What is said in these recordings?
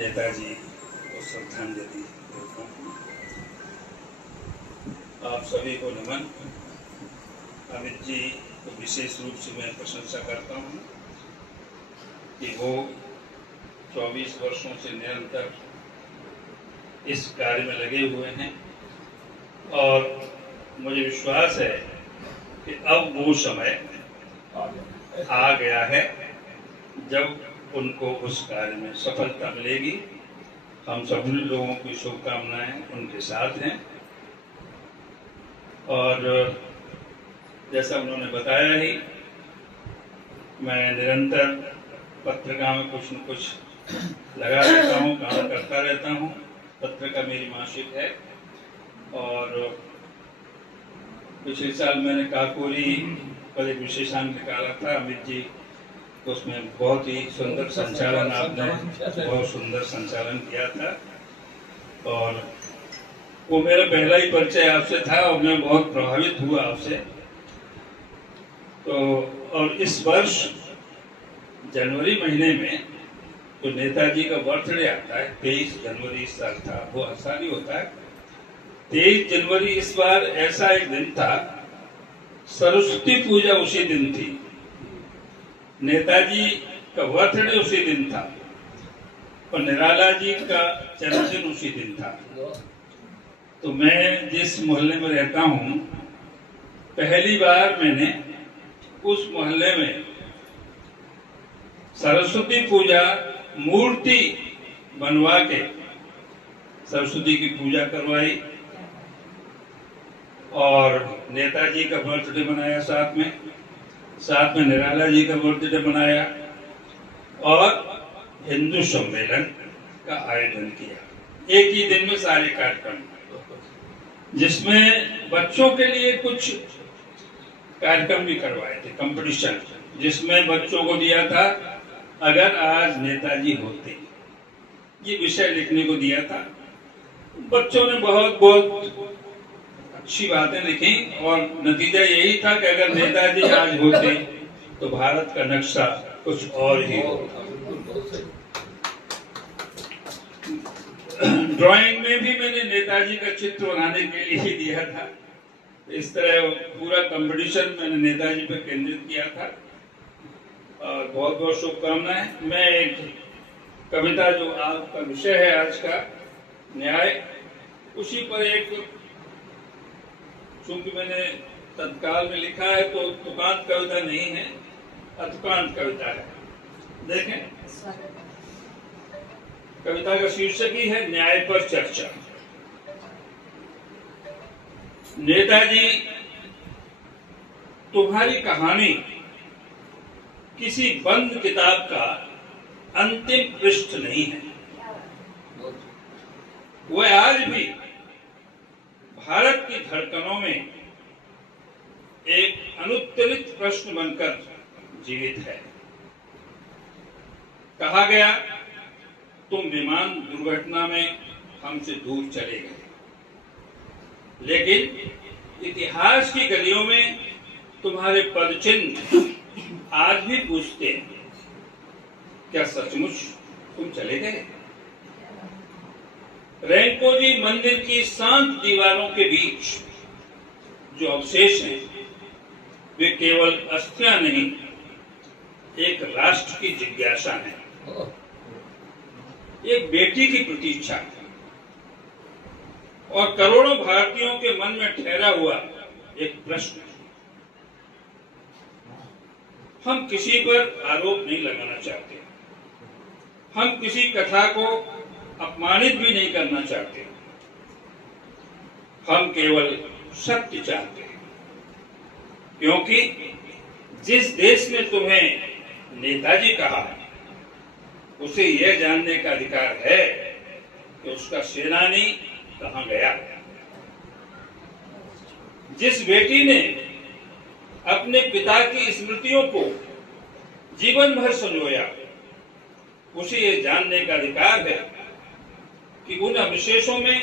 नेताजी को श्रद्धांजलि देता हूँ। आप सभी को नमन। अमित जी को विशेष रूप से मैं प्रशंसा करता हूँ कि वो 24 वर्षों से निरंतर इस कार्य में लगे हुए हैं और मुझे विश्वास है कि अब वो समय आ गया है जब उनको उस कार्य में सफलता मिलेगी। हम सभी लोगों की शुभकामनाएं उनके साथ हैं और जैसा उन्होंने बताया ही, मैं निरंतर पत्रिका में कुछ न कुछ लगा रहता हूँ, काम करता रहता हूँ। पत्रिका मेरी मासिक है और पिछले साल मैंने काकोरी पर एक विशेषांक निकाला था। अमित जी, उसमें बहुत ही सुंदर संचालन, आपने बहुत सुंदर संचालन किया था और वो मेरा पहला ही परिचय आपसे था और मैं बहुत प्रभावित हुआ आपसे। तो और इस वर्ष जनवरी महीने में तो नेताजी का बर्थडे आता है, 23 जनवरी इस साल था, वो हर साल ही होता है। 23 जनवरी इस बार ऐसा एक दिन था, सरस्वती पूजा उसी दिन थी, नेताजी का बर्थडे उसी दिन था और निराला जी का जन्मदिन उसी दिन था। तो मैं जिस मोहल्ले में रहता हूँ, पहली बार मैंने उस मोहल्ले में सरस्वती पूजा मूर्ति बनवा के सरस्वती की पूजा करवाई और नेताजी का बर्थडे मनाया, साथ में निराला जी का बर्थडे मनाया और हिंदू सम्मेलन का आयोजन किया। एक ही दिन में सारे कार्यक्रम, जिसमें बच्चों के लिए कुछ कार्यक्रम भी करवाए थे, कंपटीशन, जिसमें बच्चों को दिया था अगर आज नेताजी होते, ये विषय लिखने को दिया था। बच्चों ने बहुत अच्छी बातें लिखी और नतीजा यही था कि अगर नेताजी आज होते तो भारत का नक्शा कुछ और ही होता। ड्राइंग में भी मैंने नेताजी का चित्र बनाने के लिए ही दिया था। इस तरह पूरा कंपटीशन मैंने नेताजी पर केंद्रित किया था और बहुत शुभकामनाएं। मैं एक कविता, जो आपका विषय है आज का, न्याय, उसी पर एक, चूंकि मैंने तत्काल में लिखा है तो तुकांत कविता नहीं है, अतुकांत कविता है। देखें, कविता का शीर्षक ही है न्याय पर चर्चा। नेताजी, तुम्हारी कहानी किसी बंद किताब का अंतिम पृष्ठ नहीं है। वह आज भी भारत की धड़कनों में एक अनुत्तरित प्रश्न बनकर जीवित है। कहा गया, तुम विमान दुर्घटना में हमसे दूर चले गए, लेकिन इतिहास की गलियों में तुम्हारे पदचिन्ह आज भी पूछते हैं, क्या सचमुच तुम चले गए? रैंकोजी मंदिर की शांत दीवारों के बीच जो अवशेष हैं, वे केवल अस्थियां नहीं, एक राष्ट्र की जिज्ञासा है, एक बेटी की प्रतीक्षा है और करोड़ों भारतीयों के मन में ठहरा हुआ एक प्रश्न। हम किसी पर आरोप नहीं लगाना चाहते, हम किसी कथा को अपमानित भी नहीं करना चाहते, हम केवल सत्य चाहते हैं। क्योंकि जिस देश ने तुम्हें नेताजी कहा, उसे यह जानने का अधिकार है कि उसका सेनानी कहां गया। जिस बेटी ने अपने पिता की स्मृतियों को जीवन भर संजोया, उसे यह जानने का अधिकार है कि उन अवशेषों में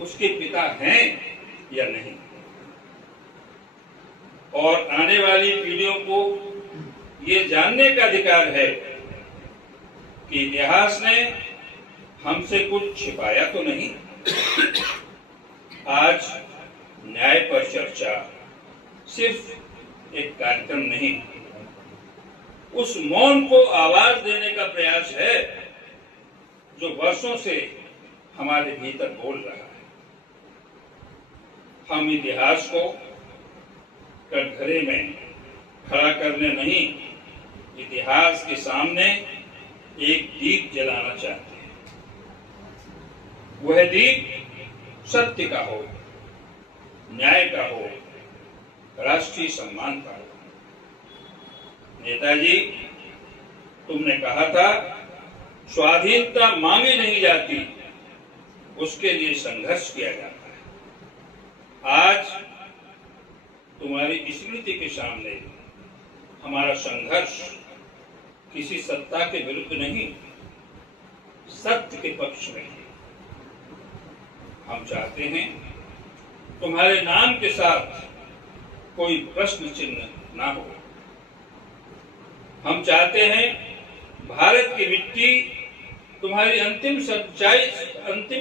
उसके पिता हैं या नहीं। और आने वाली पीढ़ियों को यह जानने का अधिकार है कि इतिहास ने हमसे कुछ छिपाया तो नहीं। आज न्याय पर चर्चा सिर्फ एक कार्यक्रम नहीं, उस मौन को आवाज देने का प्रयास है जो वर्षों से हमारे भीतर बोल रहा है। हम इतिहास को कटघरे में खड़ा करने नहीं, इतिहास के सामने एक दीप जलाना चाहते हैं। वह दीप सत्य का हो, न्याय का हो, राष्ट्रीय सम्मान का हो। नेताजी, तुमने कहा था स्वाधीनता मांगी नहीं जाती, उसके लिए संघर्ष किया जाता है। आज तुम्हारी स्मृति के सामने हमारा संघर्ष किसी सत्ता के विरुद्ध नहीं, सत्य के पक्ष में है। हम चाहते हैं तुम्हारे नाम के साथ कोई प्रश्न चिन्ह ना हो। हम चाहते हैं भारत की मिट्टी तुम्हारी अंतिम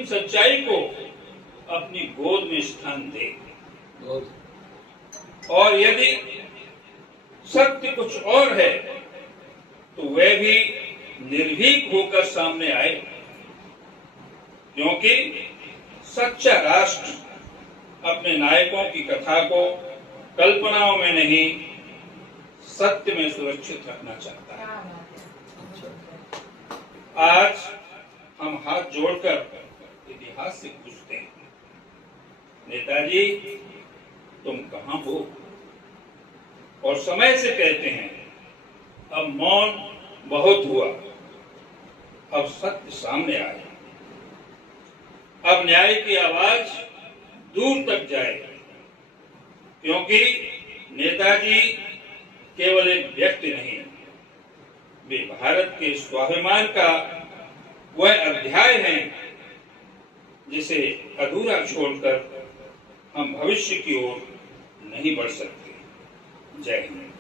सच्चाई को अपनी गोद में स्थान दे। और यदि सत्य कुछ और है तो वह भी निर्भीक होकर सामने आए, क्योंकि सच्चा राष्ट्र अपने नायकों की कथा को कल्पनाओं में नहीं, सत्य में सुरक्षित रखना चाहता है। आज हम हाथ जोड़कर इतिहास से पूछते हैं, नेताजी तुम कहां हो? और समय से कहते हैं अब मौन बहुत हुआ, अब सत्य सामने आए, अब न्याय की आवाज दूर तक जाए, क्योंकि नेताजी केवल एक व्यक्ति नहीं, वे भारत के स्वाभिमान का वह अध्याय है जिसे अधूरा छोड़कर हम भविष्य की ओर नहीं बढ़ सकते। जय हिंद।